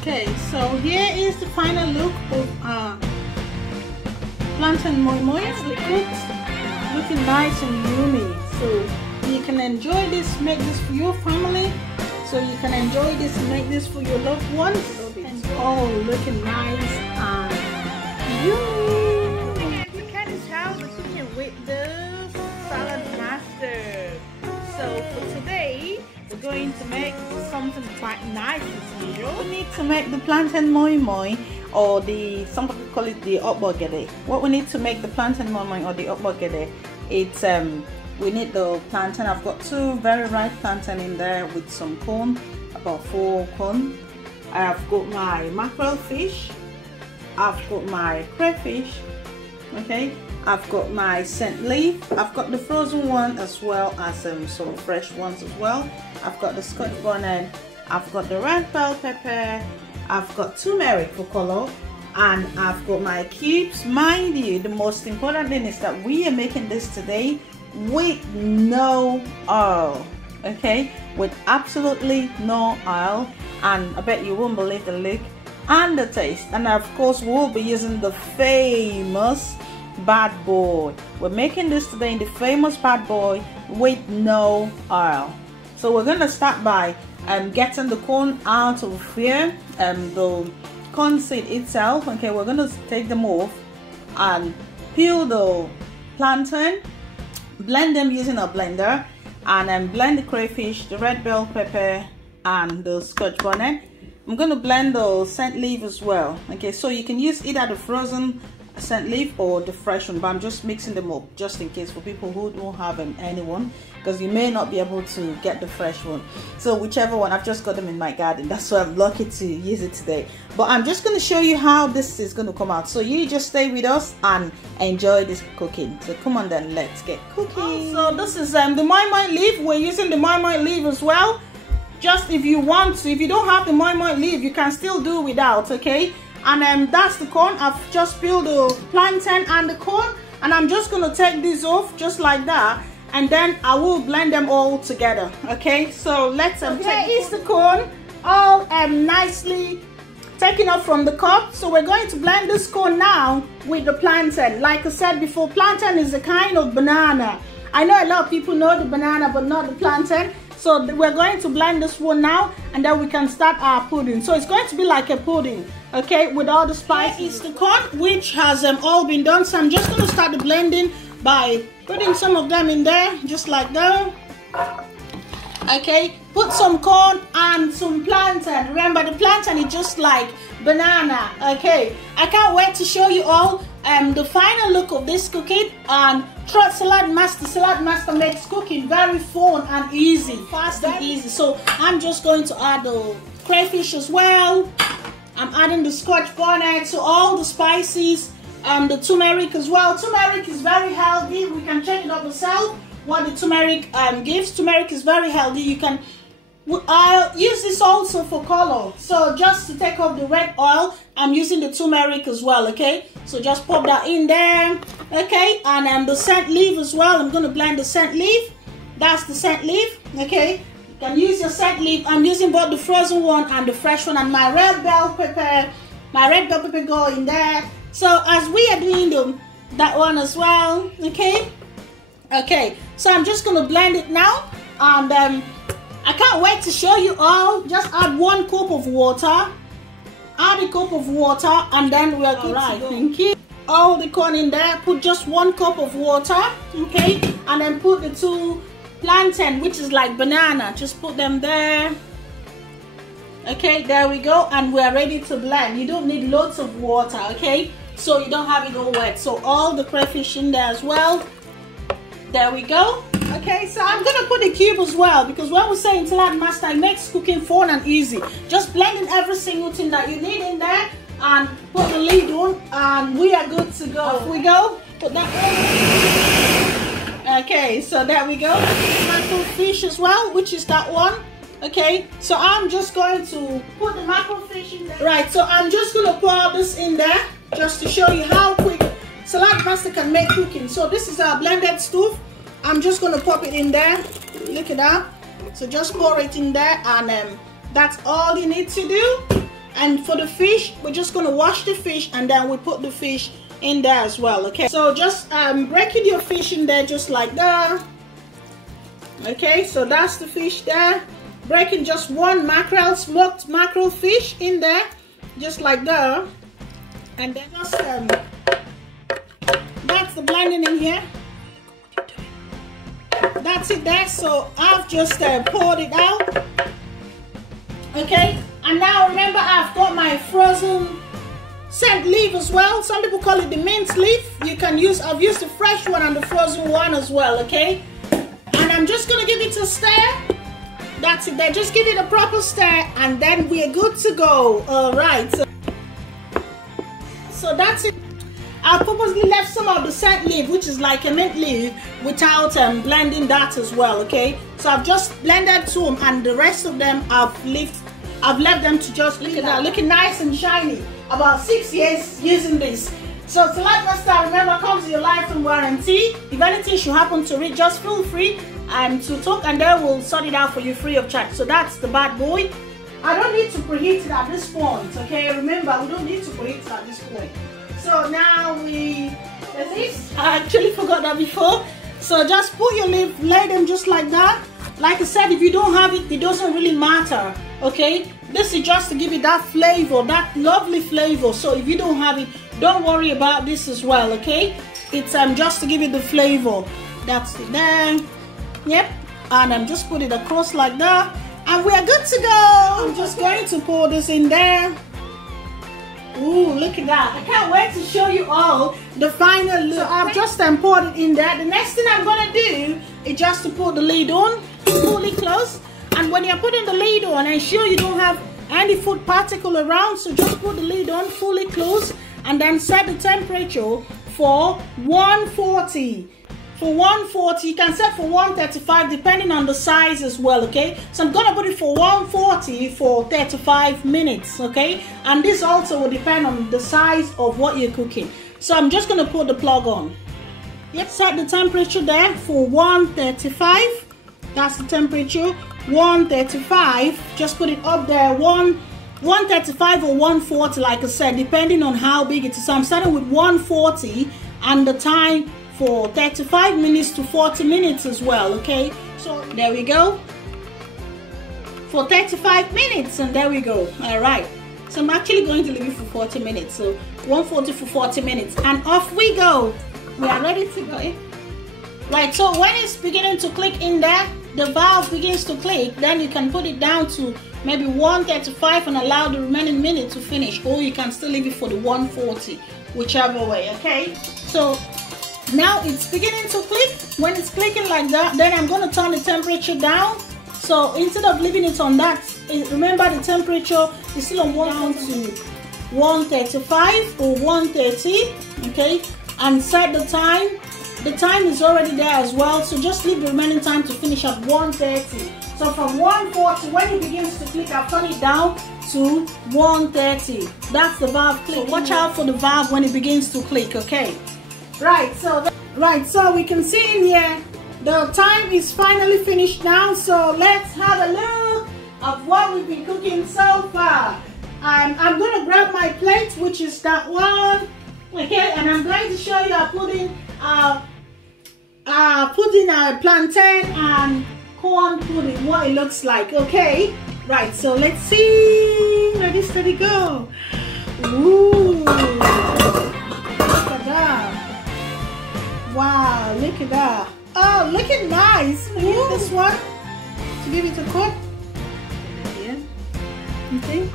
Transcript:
Okay, so here is the final look of plantain moi-moi. Nicely cooked, looking nice and yummy. So you can enjoy this, make this for your family. So you can enjoy this and make this for your loved ones. And all looking nice and yummy. You can tell the cooking with the Saladmaster. So for today, we're going to make something quite nice as usual. We need to make the plantain moi-moi, or some people call it the Ukpo Ogede. What we need to make the plantain moi-moi or the Ukpo Ogede, it's we need the plantain. I've got 2 very ripe plantain in there with some corn, about 4 corn. I've got my mackerel fish, I've got my crayfish, okay, I've got my scent leaf, I've got the frozen one as well as some fresh ones as well. I've got the Scotch bonnet, I've got the red bell pepper, I've got turmeric for color, and I've got my cubes. Mind you, the most important thing is that we are making this today with no oil, okay, with absolutely no oil, and I bet you won't believe the look and the taste. And of course we'll be using the famous bad boy. We're making this today in the famous bad boy with no oil. So we're gonna start by getting the corn out of here, the corn seed itself. Okay, we're gonna take them off and peel the plantain, blend them using a blender, and then blend the crayfish, the red bell pepper, and the Scotch bonnet. I'm going to blend the scent leaf as well. Okay, so you can use either the frozen scent leaf or the fresh one, but I'm just mixing them up just in case for people who don't have anyone, because you may not be able to get the fresh one. So whichever one, I've just got them in my garden, that's why I'm lucky to use it today. But I'm just going to show you how this is going to come out, so you just stay with us and enjoy this cooking. So come on then, let's get cooking. So this is the moi-moi leaf. We're using the moi-moi leaf as well. Just if you want to, if you don't have the moi-moi leaf, you can still do without, okay? And that's the corn. I've just peeled the plantain and the corn, and I'm just going to take these off just like that, and then I will blend them all together. Okay, so let's here is the corn all nicely taken off from the cup. So we're going to blend this corn now with the plantain. Like I said before, plantain is a kind of banana. I know a lot of people know the banana but not the plantain. So we're going to blend this one now, and then we can start our pudding. So it's going to be like a pudding, okay, with all the spices. Here is the corn, which has all been done. So I'm just going to start the blending by putting some of them in there, just like that. Okay, put some corn and some plantain. Remember, the plantain is just like banana. Okay, I can't wait to show you all the final look of this cooking. And trust Saladmaster. Saladmaster makes cooking very fun and easy, fast and easy. So I'm just going to add the crayfish as well. I'm adding the Scotch bonnet, so all the spices, the turmeric as well. Turmeric is very healthy. We can check it out yourself what the turmeric gives. Turmeric is very healthy. You can use this also for color. So just to take off the red oil, I'm using the turmeric as well. Okay, so just pop that in there. Okay, and the scent leaf as well. I'm going to blend the scent leaf. That's the scent leaf. Okay, you can use your scent leaf. I'm using both the frozen one and the fresh one, and my red bell pepper. My red bell pepper go in there. So as we are doing that one as well. Okay, so I'm just going to blend it now, and I can't wait to show you all. Just add 1 cup of water. Add a cup of water, and then we're good to go. Thank you. All the corn in there. Put just 1 cup of water, okay, and then put the 2 plantain, which is like banana. Just put them there. Okay, there we go, and we're ready to blend. You don't need loads of water, okay, so you don't have it all wet. So all the crayfish in there as well. There we go. Okay, so I'm gonna put the cube as well, because when we say in Saladmaster, it makes cooking fun and easy. Just blending every single thing that you need in there, and put the lid on, and we are good to go. Off we go. Put that on. Okay, so there we go. Mackerel fish as well, which is that one. Okay, so I'm just going to put the mackerel fish in there. Right, so I'm just gonna pour this in there just to show you how quick Saladmaster can make cooking. So this is our blended stuff. I'm just going to pop it in there. Look at that. So just pour it in there, and that's all you need to do. And for the fish, we're just going to wash the fish and then we put the fish in there as well. Okay, so just breaking your fish in there just like that. Okay, so that's the fish there. Breaking just one mackerel, smoked mackerel fish in there just like that. And then just that's the blending in here. That's it there. So I've just poured it out. Okay, and now remember I've got my frozen scent leaf as well. Some people call it the mint leaf. You can use, I've used the fresh one and the frozen one as well. Okay, and I'm just gonna give it a stir. That's it there. Just give it a proper stir and then we're good to go. All right, so that's it. I purposely left some of the scent leaf, which is like a mint leaf, without blending that as well. Okay, so I've just blended two and the rest of them I've left them to just look at that, looking nice and shiny. About 6 years using this. So Saladmaster, remember, comes with your lifetime warranty. If anything should happen to it, just feel free to talk and they will sort it out for you free of charge. So that's the bad boy. I don't need to preheat it at this point. Okay, remember, we don't need to preheat it at this point. So now there's this. I actually forgot that before. So just put your leaf, lay them just like that. Like I said, if you don't have it, it doesn't really matter. Okay, this is just to give it that flavor, that lovely flavor. So if you don't have it, don't worry about this as well. Okay, it's just to give it the flavor. That's it there. Yep, and I'm just put it across like that, and we are good to go. I'm just going to pour this in there. Ooh, look at that. I can't wait to show you all the final look. So I've just poured it in there. The next thing I'm going to do is just to put the lid on, fully closed. And when you're putting the lid on, ensure you don't have any food particle around. So just put the lid on, fully closed, and then set the temperature for 140. For 140, you can set for 135 depending on the size as well. Okay, so I'm gonna put it for 140 for 35 minutes. Okay, and this also will depend on the size of what you're cooking. So I'm just gonna put the plug on. Yep, set the temperature there for 135. That's the temperature, 135. Just put it up there, 135 or 140, like I said, depending on how big it is. So I'm starting with 140 and the time for 35 minutes to 40 minutes as well. Okay, so there we go, for 35 minutes, and there we go. All right, so I'm actually going to leave it for 40 minutes. So 140 for 40 minutes, and off we go. We are ready to go. Right, so when it's beginning to click in there, the valve begins to click, then you can put it down to maybe 135 and allow the remaining minute to finish, or you can still leave it for the 140, whichever way. Okay, so now it's beginning to click. When it's clicking like that, then I'm going to turn the temperature down. So instead of leaving it on that, remember the temperature is still on 135 or 130. Okay, and set the time. The time is already there as well, so just leave the remaining time to finish at 130. So from 140, when it begins to click, I'll turn it down to 130. That's the valve click. So watch out for the valve when it begins to click. Okay, right, so we can see in here the time is finally finished now. So let's have a look at what we've been cooking so far. I'm going to grab my plate, which is that one. Okay, and I'm going to show you putting our plantain and corn pudding, what it looks like. Okay, right, so let's see. Ready, steady, go. Ooh, look at that. Wow, look at that. Oh, looking nice. This one to give it a coat. Yeah. Okay.